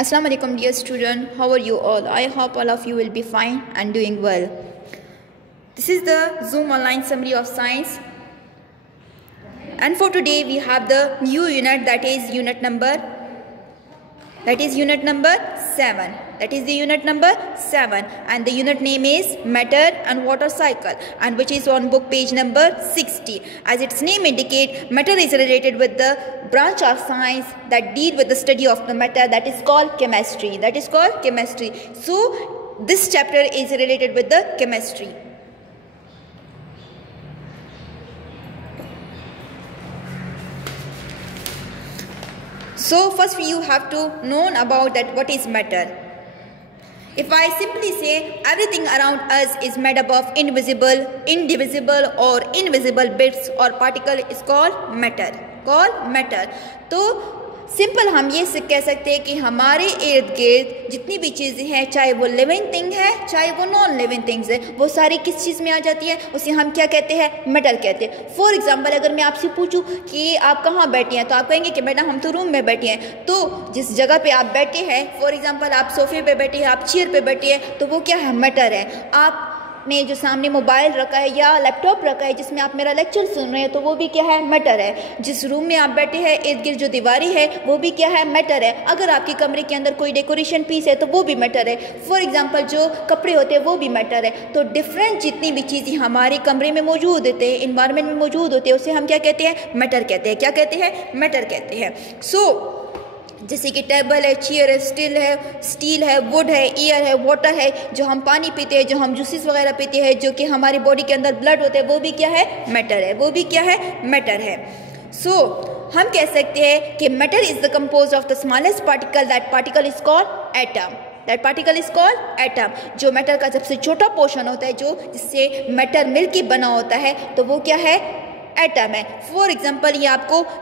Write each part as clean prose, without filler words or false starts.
Assalamu alaikum dear student, how are you all? I hope all of you will be fine and doing well. This is the Zoom online summary of science, and for today we have the new unit, that is unit number 7. That is the unit number 7, and the unit name is matter and water cycle, and which is on book page number 60. As its name indicates, matter is related with the branch of science that deal with the study of the matter, that is called chemistry. So this chapter is related with the chemistry. So first you have to know about that what is matter. If I simply say everything around us is made up of invisible, indivisible or invisible bits or particle is called matter. तो simple हम ये कह सकते हैं कि हमारे इर्द गिर्द जितनी भी चीज़ें हैं, चाहे वो लिविंग थिंग है चाहे वो नॉन लिविंग थिंग्स है, वो सारी किस चीज़ में आ जाती है, उसे हम क्या कहते हैं, मेटल कहते हैं. फॉर एग्जांपल अगर मैं आपसे पूछूं कि आप कहाँ बैठे हैं, तो आप कहेंगे कि बेटा हम तो रूम में बैठे हैं. तो जिस जगह पे आप बैठे हैं, फॉर एग्जांपल आप सोफे पे बैठे हैं, आप चेयर पे बैठे हैं, तो वो क्या है, मेटर है. आप ने जो सामने मोबाइल रखा है या लैपटॉप रखा है जिसमें आप मेरा लेक्चर सुन रहे हैं, तो वो भी क्या है, मैटर है. जिस रूम में आप बैठे हैं इर्द गिर्द जो दीवारी है वो भी क्या है, मैटर है. अगर आपके कमरे के अंदर कोई डेकोरेशन पीस है तो वो भी मैटर है. फॉर एग्जांपल जो कपड़े होते हैं वो भी मैटर है. तो डिफरेंट जितनी भी चीज़ें हमारे कमरे में मौजूद होते हैं, इन्वायरमेंट में मौजूद होते हैं, उसे हम क्या कहते हैं, मैटर कहते हैं. क्या कहते हैं, मैटर कहते हैं. सो जैसे कि टेबल है, चेयर है, स्टील है, वुड है, एयर है, वाटर है, जो हम पानी पीते हैं, जो हम जूसेस वगैरह पीते हैं, जो कि हमारी बॉडी के अंदर ब्लड होते हैं, वो भी क्या है, मैटर है. वो भी क्या है, मैटर है. सो हम कह सकते हैं कि matter is the compose of the smallest particle, that particle is called atom. That particle is called atom. जो मैटर का सबसे छोटा पोर्शन होता है, जो जिससे मैटर मिलकर बना होता है, तो वो क्या है, एटम है. फॉर एग्जाम्पल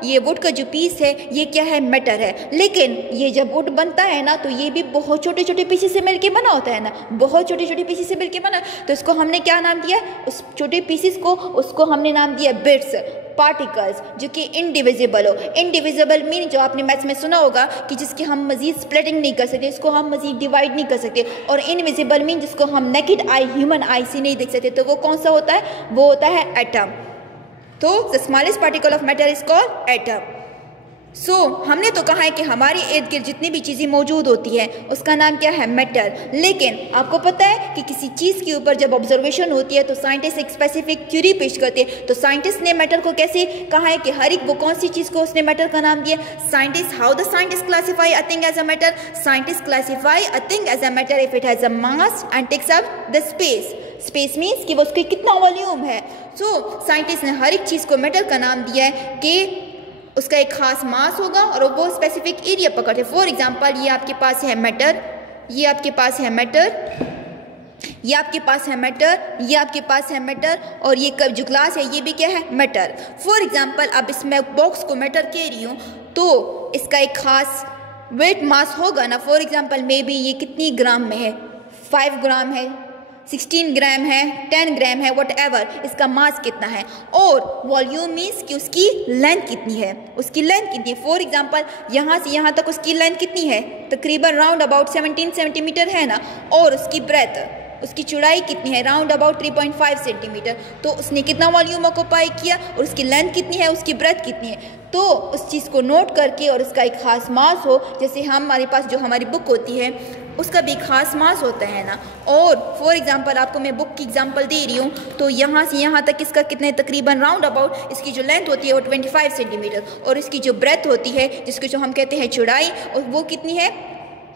ये वुड का जो पीस है ये क्या है, मैटर है. लेकिन ये जब वुड बनता है ना, तो ये भी बहुत छोटे छोटे पीसेस से मिलके बना होता है ना, बहुत छोटे छोटे पीसेस से मिलके बना. तो इसको हमने क्या नाम दिया, उस छोटे पीसेस को, उसको हमने नाम दिया बिट्स, पार्टिकल्स, जो कि इनडिविजिबल हो. इनडिविजिबल मीन जो आपने मैथ्स में सुना होगा कि जिसकी हम मजीद स्प्लिटिंग नहीं कर सकते, इसको हम मजीद डिवाइड नहीं कर सकते. और इनविजिबल मीन जिसको हम नेकेड आई, ह्यूमन आई से नहीं देख सकते. तो वो कौन सा होता है, वो होता है एटम. तो the smallest particle of matter is called atom. So हमने तो कहा है कि हमारे इर्द गिर्द जितनी भी चीज़ें मौजूद होती हैं उसका नाम क्या है, मैटर. लेकिन आपको पता है कि किसी चीज़ के ऊपर जब ऑब्जर्वेशन होती है तो साइंटिस्ट एक स्पेसिफिक थ्योरी पेश करते हैं. तो साइंटिस्ट ने मैटर को कैसे कहा है कि हर एक वो कौन सी चीज़ को उसने मैटर का नाम दिया. How the scientist classify a thing as a matter. Scientist classify a thing as a matter if it has a mass and takes up the space. Space means कि वो उसके कितना वॉल्यूम है. सो साइंटिस्ट ने हर एक चीज़ को matter का नाम दिया है कि उसका एक खास मास होगा और वो स्पेसिफिक एरिया पकड़ते. फॉर एग्जांपल ये आपके पास है मैटर, ये आपके पास है मैटर, ये आपके पास है मैटर, ये आपके पास है मैटर, और ये जो ग्लास है ये भी क्या है, मैटर. फॉर एग्जांपल अब इसमें बॉक्स को मैटर कह रही हूँ तो इसका एक खास वेट मास होगा ना. फॉर एग्जांपल मे बी ये कितनी ग्राम में है, 5 ग्राम है, 16 ग्राम है, 10 ग्राम है, वट एवर, इसका मास कितना है. और वॉल्यूम मीन्स कि उसकी लेंथ कितनी है, उसकी लेंथ कितनी है. फॉर एग्जांपल यहाँ से यहाँ तक उसकी लेंथ कितनी है, तकरीबन राउंड अबाउट 17 सेंटीमीटर है ना. और उसकी ब्रेथ, उसकी चौड़ाई कितनी है, राउंड अबाउट 3.5 सेंटीमीटर. तो उसने कितना वॉल्यूम ऑक्यूपाई किया और उसकी लेंथ कितनी है, उसकी ब्रेथ कितनी है. तो उस चीज़ को नोट करके और उसका एक खास मास हो, जैसे हमारे पास जो हमारी बुक होती है उसका भी खास मास होता है ना. और फॉर एग्जांपल आपको मैं बुक की एग्जांपल दे रही हूँ, तो यहाँ से यहाँ तक इसका कितने, तकरीबन राउंड अबाउट इसकी जो लेंथ होती है वो 25 सेंटीमीटर, और इसकी जो ब्रेथ होती है जिसको जो हम कहते हैं चौड़ाई, और वो कितनी है,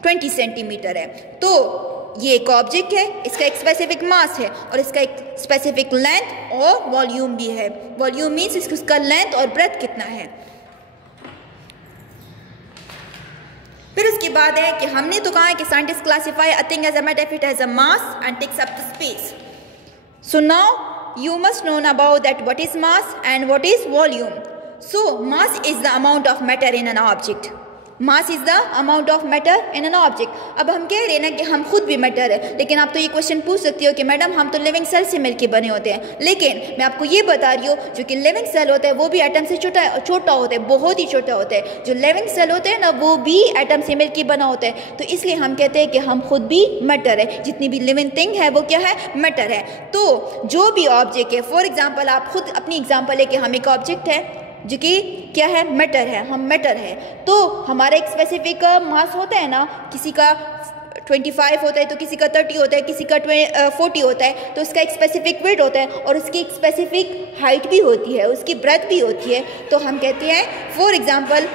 20 सेंटीमीटर है. तो ये एक ऑब्जेक्ट है, इसका एक स्पेसिफिक मास है और इसका एक स्पेसिफिक लेंथ और वॉल्यूम भी है. वॉल्यूम मीन्स उसका लेंथ और ब्रेथ कितना है. फिर उसके बाद है कि हमने तो कहा है कि scientist classify a thing as a matter if it has a mass and takes up the space. So now you must know about that what is mass and what is volume. So mass is the amount of matter in an object. Mass is the amount of matter in an object. अब हम कह रहे हैं ना कि हम खुद भी मैटर है, लेकिन आप तो ये क्वेश्चन पूछ सकती हो कि मैडम हम तो लिविंग सेल से मिलकर बने होते हैं, लेकिन मैं आपको ये बता रही हूँ जो कि लिविंग सेल होता है वो भी एटम से छोटा होता है, बहुत ही छोटा होता है। जो लिविंग सेल होते हैं ना वो भी एटम से मिलकर बना होता है, तो इसलिए हम कहते हैं कि हम खुद भी मैटर है, जितनी भी लिविंग थिंग है वो क्या है, मैटर है। तो जो भी ऑब्जेक्ट है, फॉर एग्जाम्पल आप खुद अपनी एग्जाम्पल है कि हम एक ऑब्जेक्ट है जो कि क्या है, मैटर है, हम मैटर है, तो हमारा एक स्पेसिफिक मास होता है ना, किसी का 25 होता है तो किसी का 30 होता है, किसी का 40 होता है, तो उसका एक स्पेसिफिक वेट होता है और उसकी एक स्पेसिफिक हाइट भी होती है, उसकी ब्रेथ भी होती है। तो हम कहते हैं फॉर एग्जांपल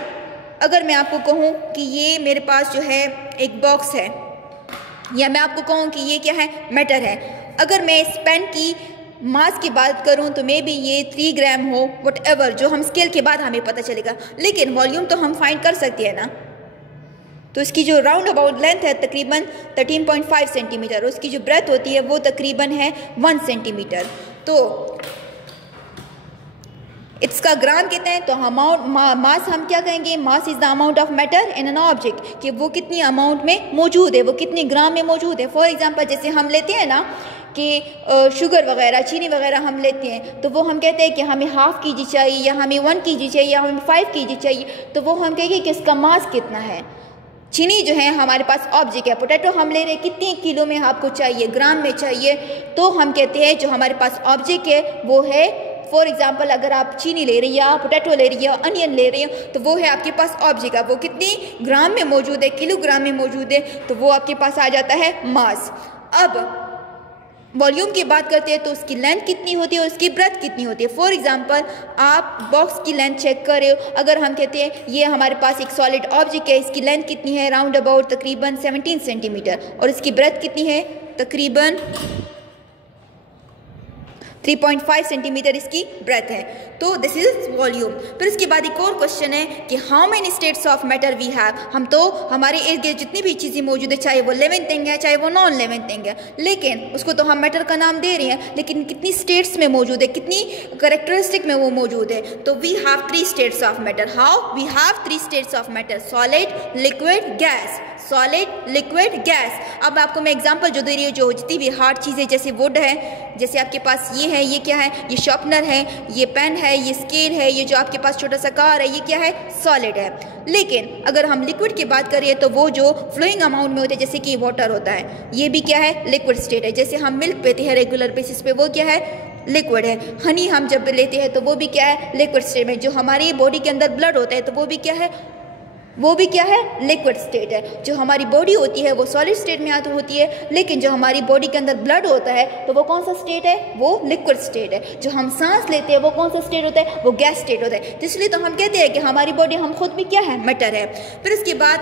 अगर मैं आपको कहूँ कि ये मेरे पास जो है एक बॉक्स है, या मैं आपको कहूँ कि ये क्या है, मैटर है, अगर मैं इस पेन की मास की बात करूं तो मे बी ये 3 ग्राम हो, वट एवर, जो हम स्केल के बाद हमें पता चलेगा, लेकिन वॉल्यूम तो हम फाइंड कर सकते हैं ना। तो इसकी जो राउंड अबाउट लेंथ है तकरीबन 13.5 सेंटीमीटर, उसकी जो ब्रेथ होती है वो तकरीबन है 1 सेंटीमीटर। तो इसका ग्राम कितना है, तो अमाउंट मास हम क्या कहेंगे, mass is the amount of matter in an object, कि वो कितनी अमाउंट में मौजूद है, वो कितने ग्राम में मौजूद है। फॉर एग्जांपल जैसे हम लेते हैं ना कि शुगर वगैरह, चीनी वगैरह हम लेते हैं, तो वो हम कहते हैं कि हमें हाफ kg चाहिए, या हमें 1 kg चाहिए, या हमें 5 kg चाहिए, तो वो हम कहेंगे कि इसका मास कितना है। चीनी जो है हमारे पास ऑब्जेक्ट है, पोटैटो हम ले रहे हैं, कितने किलो में आपको चाहिए, ग्राम में चाहिए, तो हम कहते हैं जो हमारे पास ऑब्जेक्ट है वो है, फॉर एग्जाम्पल अगर आप चीनी ले रही है, या पोटैटो ले रही है, अनियन ले रही है, तो वो है आपके पास ऑब्जेक्ट है, वो कितनी ग्राम में मौजूद है, किलोग्राम में मौजूद है, तो वो आपके पास आ जाता है मास। अब वॉल्यूम की बात करते हैं तो उसकी लेंथ कितनी होती है और उसकी ब्रेथ कितनी होती है। फॉर एग्जांपल आप बॉक्स की लेंथ चेक कर रहे हो, अगर हम कहते हैं ये हमारे पास एक सॉलिड ऑब्जेक्ट है, इसकी लेंथ कितनी है, राउंड अबाउट तकरीबन 17 सेंटीमीटर, और इसकी ब्रेथ कितनी है, तकरीबन 3.5 सेंटीमीटर इसकी ब्रेथ है। तो दिस इज वॉल्यूम। फिर इसके बाद एक और क्वेश्चन है कि how many states of matter we have. हम तो हमारे इर्द गिर्द जितनी भी चीज़ें मौजूद है, चाहे वो लिविंग थिंग है चाहे वो नॉन लिविंग थिंग है, लेकिन उसको तो हम मैटर का नाम दे रहे हैं, लेकिन कितनी स्टेट्स में मौजूद है, कितनी करेक्टरिस्टिक में वो मौजूद है। तो we have 3 states of matter. How we have 3 states of matter, solid, liquid, gas, solid, liquid, gas. अब आपको मैं एग्जांपल जो दे रही हूँ, जो जितनी भी हार्ड चीज़ें जैसे वुड है, जैसे आपके पास ये है, ये क्या है, ये शार्पनर है, ये पेन है, ये स्केल है, ये जो आपके पास छोटा सा कार है, ये क्या है, सॉलिड है। लेकिन अगर हम लिक्विड की बात करें तो वो जो फ्लोइंग अमाउंट में होते हैं, जैसे कि वाटर होता है, ये भी क्या है, लिक्विड स्टेट है। जैसे हम मिल्क पीते हैं रेगुलर बेसिस पे, वो क्या है, लिक्विड है। हनी हम जब लेते हैं तो वो भी क्या है, लिक्विड स्टेट में। जो हमारी बॉडी के अंदर ब्लड होता है तो वो भी क्या है, वो भी क्या है, लिक्विड स्टेट है। जो हमारी बॉडी होती है वो सॉलिड स्टेट में आती होती है, लेकिन जो हमारी बॉडी के अंदर ब्लड होता है तो वो कौन सा स्टेट है, वो लिक्विड स्टेट है। जो हम सांस लेते हैं वो कौन सा स्टेट होता है, वो गैस स्टेट होता है। इसलिए तो हम कहते हैं कि हमारी बॉडी, हम खुद भी क्या है, मैटर है। फिर इसके बाद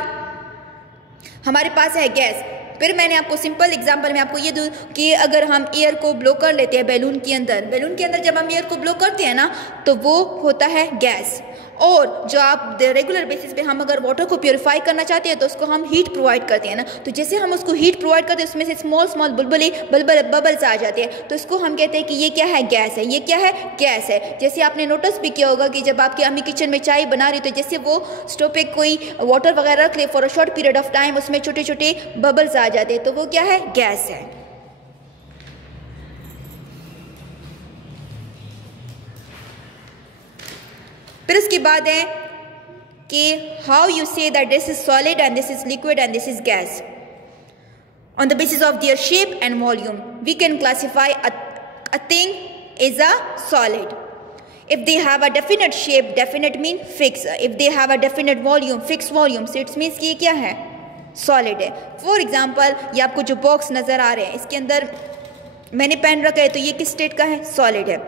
हमारे पास है गैस। फिर मैंने आपको सिंपल एग्जांपल में आपको ये दूँ कि अगर हम एयर को ब्लो कर लेते हैं बैलून के अंदर जब हम एयर को ब्लो करते हैं ना तो वो होता है गैस। और जो आप रेगुलर बेसिस पे हम अगर वाटर को प्योरीफाई करना चाहते हैं तो उसको हम हीट प्रोवाइड करते हैं ना, तो जैसे हम उसको हीट प्रोवाइड करते हैं उसमें से स्मॉल बबल्स आ जाते हैं, तो इसको हम कहते हैं कि ये क्या है, गैस है। ये क्या है, गैस है। जैसे आपने नोटिस भी किया होगा कि जब आपकी अम्मी किचन में चाय बना रही हो तो जैसे वो स्टोव पे कोई वाटर वगैरह रख ले for a short period of time, उसमें छोटे छोटे बबल्स आ जाते हैं, तो वो क्या है, गैस है। फिर उसके बाद है कि how you say that this is solid and this is liquid and this is gas on the basis of their shape and volume we can classify a thing is a solid if they have a definite shape, definite mean fixed, if they have a definite volume, fixed volume, so it means कि ये क्या है, solid है। For example ये आपको जो box नज़र आ रहे हैं इसके अंदर मैंने पेन रखा है, तो ये किस स्टेट का है, सॉलिड है।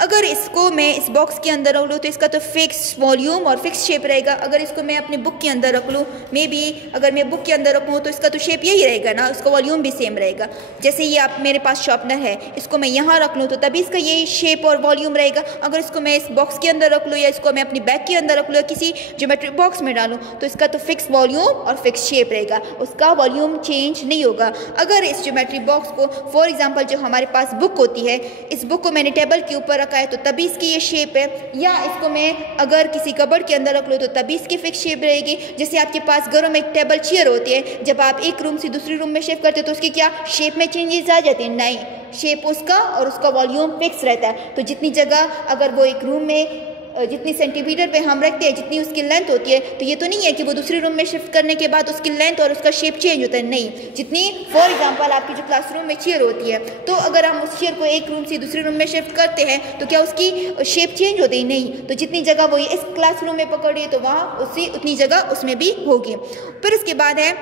अगर इसको मैं इस बॉक्स के अंदर रख लूँ तो इसका तो फिक्स वॉल्यूम और फिक्स शेप रहेगा। अगर इसको मैं अपनी बुक के अंदर रख लूँ, मे बी अगर मैं बुक के अंदर रखूँ तो इसका तो शेप यही रहेगा ना, उसका वॉल्यूम भी सेम रहेगा। जैसे ये आप मेरे पास शार्पनर है, इसको मैं यहाँ रख लूँ तो तभी इसका यही शेप और वॉल्यूम रहेगा। अगर इसको मैं इस बॉक्स के अंदर रख लूँ या इसको मैं अपनी बैग के अंदर रख लूँ या किसी ज्योमेट्री बॉक्स में डालूँ तो इसका तो फिक्स वॉल्यूम और फिक्स शेप रहेगा, उसका वॉल्यूम चेंज नहीं होगा। अगर इस ज्योमेट्री बॉक्स को फॉर एग्जाम्पल जो हमारे पास बुक होती है, इस बुक को मैंने टेबल के ऊपर रखा है तो तभी इसकी ये शेप है, या इसको मैं अगर किसी कबर्ड के अंदर रख लूँ तो तभी इसकी फिक्स शेप रहेगी। जैसे आपके पास घरों में एक टेबल चेयर होती है, जब आप एक रूम से दूसरे रूम में शिफ्ट करते हो तो उसकी क्या शेप में चेंजेस आ जाते हैं? नहीं, शेप उसका और उसका वॉल्यूम फिक्स रहता है। तो जितनी जगह अगर वो एक रूम में जितनी सेंटीमीटर पे हम रखते हैं, जितनी उसकी लेंथ होती है, तो ये तो नहीं है कि वो दूसरे रूम में शिफ्ट करने के बाद उसकी लेंथ और उसका शेप चेंज होता है। नहीं, जितनी फॉर एग्जांपल आपकी जो क्लासरूम में चेयर होती है, तो अगर हम उस चेयर को एक रूम से दूसरे रूम में शिफ्ट करते हैं तो क्या उसकी शेप चेंज होती है? नहीं। तो जितनी जगह वो इस क्लासरूम में पकड़ रही है तो वहाँ उसी उतनी जगह उसमें भी होगी। फिर उसके बाद है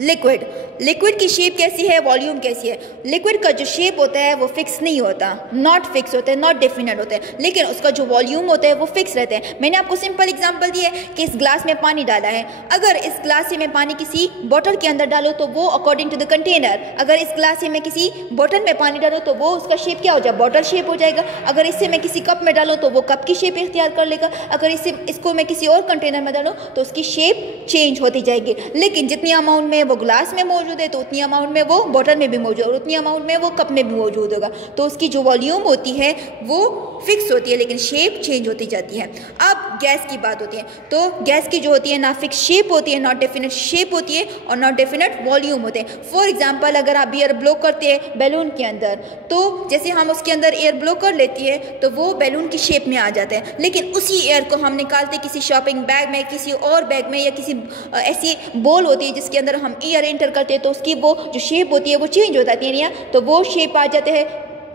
लिक्विड। लिक्विड की शेप कैसी है, वॉल्यूम कैसी है? लिक्विड का जो शेप होता है वो फिक्स नहीं होता, नॉट फिक्स होता है, नॉट डेफिनेट होता है, लेकिन उसका जो वॉल्यूम होता है वो फिक्स रहता है। मैंने आपको सिंपल एग्जांपल दिया है कि इस ग्लास में पानी डाला है, अगर इस ग्लास से मैं पानी किसी बॉटल के अंदर डालूँ तो वो अकॉर्डिंग टू द कंटेनर, अगर इस ग्लास से मैं किसी बॉटल में पानी डालूँ तो वो उसका शेप क्या हो जाए? बॉटल शेप हो जाएगा। अगर इससे मैं किसी कप में डालूँ तो वो कप की शेप इख्तियार कर लेगा। अगर इसको मैं किसी और कंटेनर में डालूँ तो उसकी शेप चेंज होती जाएगी। लेकिन जितनी अमाउंट में वो ग्लास में मौजूद है तो उतनी अमाउंट में वो बॉटल में भी मौजूद और उतनी अमाउंट में वो कप में भी मौजूद होगा। तो उसकी जो वॉल्यूम होती है वो फिक्स होती है, लेकिन शेप चेंज होती जाती है। अब गैस की बात होती है, तो गैस की जो होती है ना फिक्स शेप होती है, नॉट डेफिनेट शेप होती है और नॉट डेफिनेट वॉल्यूम होते हैं। फॉर एग्जांपल अगर आप एयर ब्लो करते हैं बैलून के अंदर, तो जैसे हम उसके अंदर एयर ब्लो कर लेती है तो वो बैलून की शेप में आ जाता है, लेकिन उसी एयर को हम निकालते किसी शॉपिंग बैग में, किसी और बैग में, या किसी ऐसी बॉल होती है जिसके अंदर हम एयर एंटर करते हैं तो उसकी वो जो शेप होती है वो चेंज हो जाती है, तो वो शेप आ जाते हैं,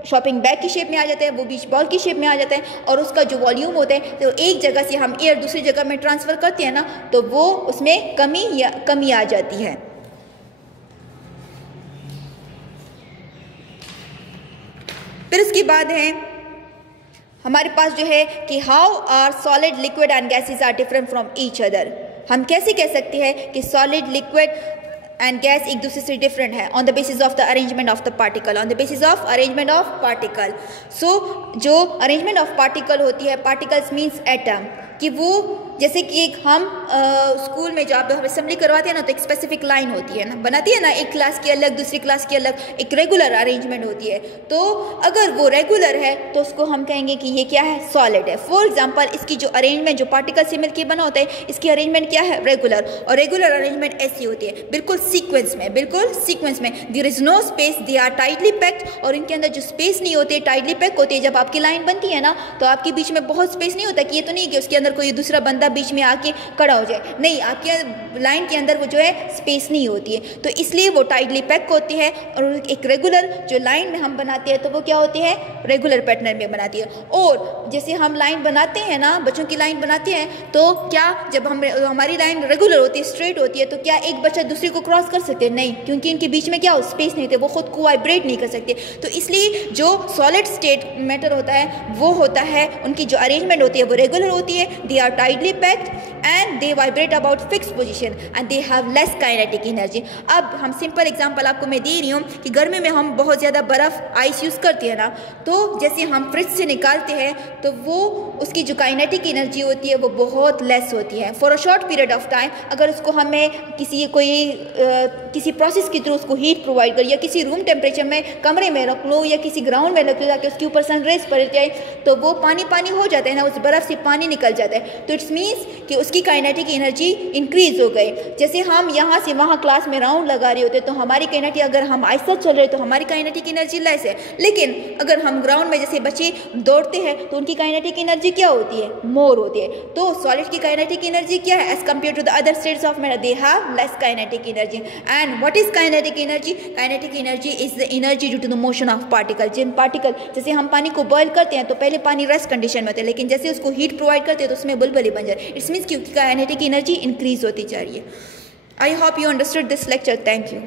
शॉपिंग बैग की शेप में आ जाता है, वो बीच बॉल की शेप में आ जाता है। और उसका जो वॉल्यूम होता है, तो एक जगह से हम एयर दूसरी जगह में ट्रांसफ़र करते हैं ना, तो वो उसमें कमी आ जाती है। फिर उसके बाद है हमारे पास जो है कि how are solid, liquid and gases are different from each other. हम कैसे कह सकते हैं कि सॉलिड, लिक्विड एंड गैस एक दूसरे से डिफरेंट है? On the basis of the arrangement of the particle, on the basis of arrangement of particle. So जो अरेंजमेंट ऑफ पार्टिकल होती है, पार्टिकल्स मीन्स एटम, कि वो जैसे कि एक हम स्कूल में जब हम असेंबली करवाते हैं ना तो एक स्पेसिफिक लाइन होती है ना, बनाती है ना, एक क्लास की अलग, दूसरी क्लास की अलग, एक रेगुलर अरेंजमेंट होती है। तो अगर वो रेगुलर है तो उसको हम कहेंगे कि ये क्या है? सॉलिड है। फॉर एग्जांपल इसकी जो अरेंजमेंट जो पार्टिकल से मिलकर बना होता है, इसकी अरेंजमेंट क्या है? रेगुलर। और रेगुलर अरेंजमेंट ऐसी होती है बिल्कुल सीक्वेंस में, बिल्कुल सीक्वेंस में, there is no space, they are tightly packed. और इनके अंदर जो स्पेस नहीं होती, टाइटली पैक होती है। जब आपकी लाइन बनती है ना तो आपके बीच में बहुत स्पेस नहीं होता, कि ये तो नहीं कि उसके अंदर कोई दूसरा बंदा बीच में आके खड़ा हो जाए, नहीं, आपके लाइन के अंदर वो जो है स्पेस नहीं होती है, तो इसलिए वो टाइटली पैक होती है। और एक रेगुलर जो लाइन में हम बनाते हैं तो वो क्या होती है? रेगुलर पैटर्न में बनाती है। और जैसे हम लाइन बनाते हैं ना, बच्चों की लाइन बनाते हैं, तो क्या जब हमारी लाइन रेगुलर होती है, स्ट्रेट होती है, तो क्या एक बच्चा दूसरे को क्रॉस कर सकते हैं? नहीं, क्योंकि इनके बीच में क्या स्पेस नहीं थे, वो खुद को वाइब्रेट नहीं कर सकते। तो इसलिए जो सॉलिड स्टेट मैटर होता है वो होता है, उनकी जो अरेंजमेंट होती है वो रेगुलर होती है, they are tightly packed and they vibrate about fixed position and they have less kinetic energy। अब हम सिंपल एग्जांपल आपको मैं दे रही हूँ कि गर्मी में हम बहुत ज़्यादा बर्फ़ आइस यूज़ करते हैं ना, तो जैसे हम फ्रिज से निकालते हैं तो वो उसकी जो काइनेटिक एनर्जी होती है वो बहुत लेस होती है for a short period of time. अगर उसको हमें किसी प्रोसेस के थ्रू उसको हीट प्रोवाइड कर, या किसी रूम टेम्परेचर में कमरे में रख लो, या किसी ग्राउंड में रख लो ताकि उसके ऊपर सन-रेज पड़ जाए, तो वो पानी हो जाता है ना, उस बर्फ़ से पानी निकल जाता है। तो इट्स मीन्स कि उसकी काइनेटिक एनर्जी इंक्रीज हो गई। जैसे हम यहाँ से वहाँ क्लास में राउंड लगा रहे होते तो हमारी काइनेटिक, अगर हम आहिस्ता चल रहे तो हमारी काइनेटिक एनर्जी लेस है, लेकिन अगर हम ग्राउंड में जैसे बच्चे दौड़ते हैं तो उनकी काइनेटिक एनर्जी क्या होती है? मोर होती है। तो सॉलिड की काइनेटिक एनर्जी क्या है? As compare to the other states of matter, they have less kinetic energy. And what is kinetic energy? Kinetic energy is the energy due to the motion of particle. जिन particle, जैसे हम पानी को boil करते हैं तो पहले पानी रेस्ट कंडीशन में होता है, लेकिन जैसे उसको हीट प्रोवाइड करते हैं तो उसमें बुलबुले बन जाए। इट्स मीन्स कि काइनेटिक एनर्जी इंक्रीज होती जा रही है। I hope you understood this lecture. Thank you.